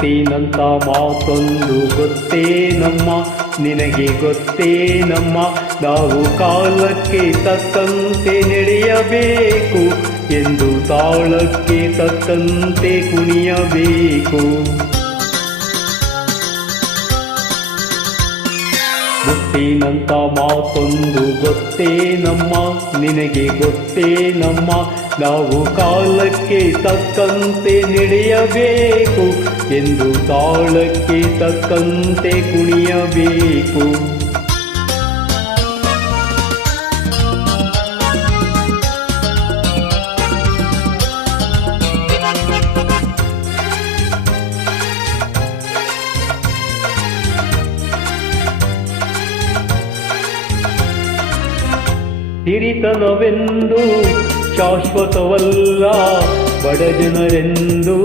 ಮುತ್ತಿನಂತ ಮಾತೊಂದು ಗೊತ್ತೇ ನಮ್ಮ ನಿನಗೆ ಗೊತ್ತೇ ನಮ್ಮ ನಾವು ಕಾಲಕ್ಕೆ ತಕ್ಕಂತೆ ನಡೆಯಬೇಕು. ಎಂದು ತಾಳಕ್ಕೆ ತಕ್ಕಂತೆ ಕುಣಿಯಬೇಕು. ಗೊತ್ತೇನಂತ ಮಾತೊಂದು ಗೊತ್ತೇ ನಮ್ಮ ನಿನಗೆ ಗೊತ್ತೇ ನಮ್ಮ ನಾವು ಕಾಲಕ್ಕೆ ತಕ್ಕಂತೆ ನಡೆಯಬೇಕು. ಎಂದು ತಾಳಕ್ಕೆ ತಕ್ಕಂತೆ ಕುಣಿಯಬೇಕು. ಹಿರಿತನವೆಂದು ಶಾಶ್ವತವಲ್ಲ ಬಡ ಜನರೆಂದು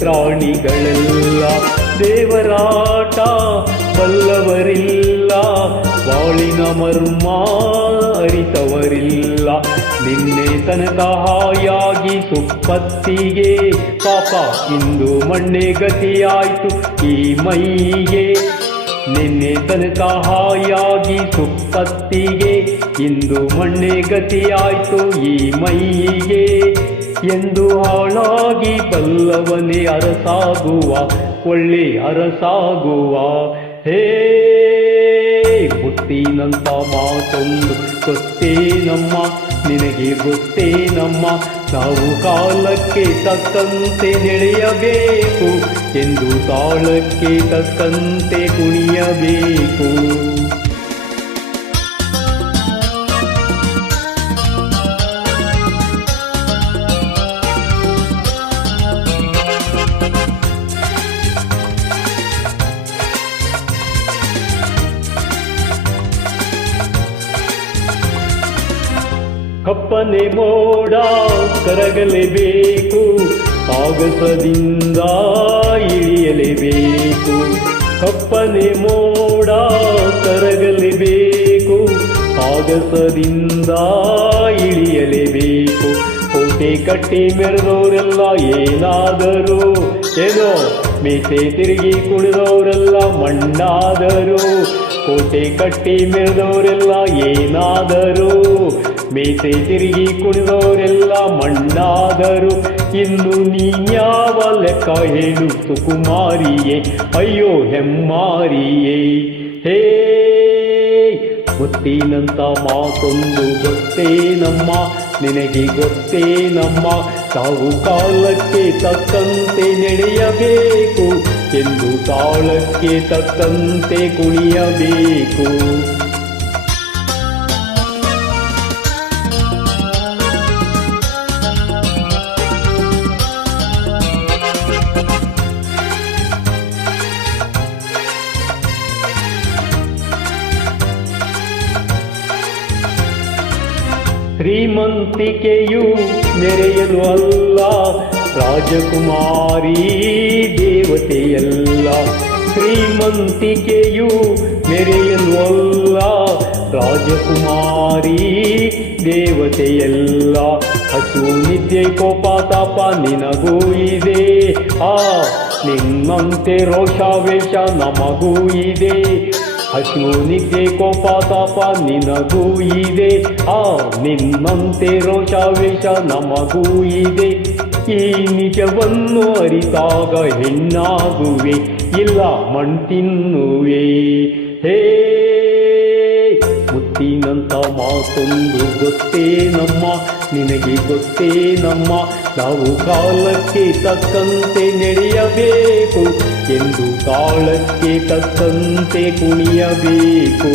ಪ್ರಾಣಿಗಳೆಲ್ಲ ದೇವರಾಟ ಬಲ್ಲವರಿಲ್ಲ, ಬಾಳಿನ ಮರ್ಮ ಅರಿತವರಿಲ್ಲ. ನಿನ್ನೆ ತನಕ ಹಾಯಾಗಿ ಸುಪ್ಪತ್ತಿಗೆ ಪಾಪ, ಇಂದು ಮಣ್ಣೆ ಗತಿಯಾಯ್ತು ಈ ಮೈಗೆ. ನಿನ್ನೆ ತನಕ ಹಾಯಾಗಿ ಸುಪ್ಪತ್ತಿಗೆ, ಇಂದು ಮಣ್ಣೆ ಗತಿಯಾಯ್ತು ಈ ಮೈಗೆ. ಎಂದು ಹಾಳಾಗಿ ಬಲ್ಲವನೇ ಅರಸಾಗುವ ಒಳ್ಳೆ ಅರಸಾಗುವ. ಹೇ ಮುತ್ತಿನಂತ ಮಾತೊಂದು ಗೊತ್ತೇ ನಮ್ಮ, ನಿನಗೆ ಗೊತ್ತೇ ನಮ್ಮ. ನಾವು ಕಾಲಕ್ಕೆ ತಕ್ಕಂತೆ ನಡೆಯಬೇಕು ಎಂದು ಕಾಲಕ್ಕೆ ತಕ್ಕಂತೆ ಕುಣಿಯಬೇಕು. ಕಪ್ಪನೆ ಮೋಡ ಕರಗಲೇಬೇಕು, ಆಗಸದಿಂದ ಇಳಿಯಲೇಬೇಕು. ಕಪ್ಪನೆ ಮೋಡ ಕರಗಲೇಬೇಕು, ಆಗಸದಿಂದ ಇಳಿಯಲೇಬೇಕು. ಕೋಟೆ ಕಟ್ಟಿ ಮೆರೆದವರೆಲ್ಲ ಏನಾದರೂ, ಏನೋ ಮೀಸೆ ತಿರುಗಿ ಕುಳಿದವರೆಲ್ಲ ಮಣ್ಣಾದರೂ, ಕೋಟೆ ಕಟ್ಟಿ ಮೆರೆದವರೆಲ್ಲ ಏನಾದರೂ ಮೀಸೆ ತಿರುಗಿ ಕುಣಿದವರೆಲ್ಲ ಮಣ್ಣಾದರು. ಇನ್ನು ನೀನ್ಯಾವ ಲೆಕ್ಕ ಹೇಳು ಸುಕುಮಾರಿಯೇ? ಅಯ್ಯೋ ಹೆಮ್ಮಾರಿಯೇ. ಹೇ, ಗೊತ್ತಿನಂತ ಮಾತೊಂದು ಗೊತ್ತೇ ನಮ್ಮ ನಿನಗೆ ಗೊತ್ತೇ ನಮ್ಮ ತಾವು ಕಾಲಕ್ಕೆ ತಕ್ಕಂತೆ ನಡೆಯಬೇಕು ಎಂದು ತಾಳಕ್ಕೆ ತಕ್ಕಂತೆ ಕುಣಿಯಬೇಕು. ಶ್ರೀಮಂತಿಕೆಯು ನೆರೆಯಲು ಅಲ್ಲ, ರಾಜಕುಮಾರಿ ದೇವತೆಯಲ್ಲ. ಶ್ರೀಮಂತಿಕೆಯು ನೆರೆಯಲು ಅಲ್ಲ, ರಾಜಕುಮಾರಿ ದೇವತೆಯಲ್ಲ. ಹಸು ನಿದ್ದೆ, ಕೋಪ, ತಾಪ ನಿನಗೂ ಇದೆ. ಆ ನಿನ್ನಂತೆ ರೋಷಾವೇಶ ನಮಗೂ ಇದೆ. ನಿದ್ದೆ ಕೋಪ ತಾಪ ನಿನಗೂ ಇದೆ. ಆ ನಿನ್ನಂತೆ ರೋಷಾವೇಶ ನಮಗೂ ಇದೆ. ಈ ನಿಜವನ್ನು ಅರಿತಾಗ ಹೆಣ್ಣಾಗುವೆ. ಇಲ್ಲ ಮಣ್ ತಿನ್ನುವೆ ಹೇ ಮುತ್ತಿನಂತ ಮಾತೊಂದು ಗೊತ್ತೇ ನಮ್ಮ ನಿನಗೆ ಗೊತ್ತೇ ನಮ್ಮ ನಾವು ಕಾಲಕ್ಕೆ ತಕ್ಕಂತೆ ನಡೆಯಬೇಕು ಎಂದು ಕಾಲಕ್ಕೆ ತಕ್ಕಂತೆ ಕುಣಿಯಬೇಕು.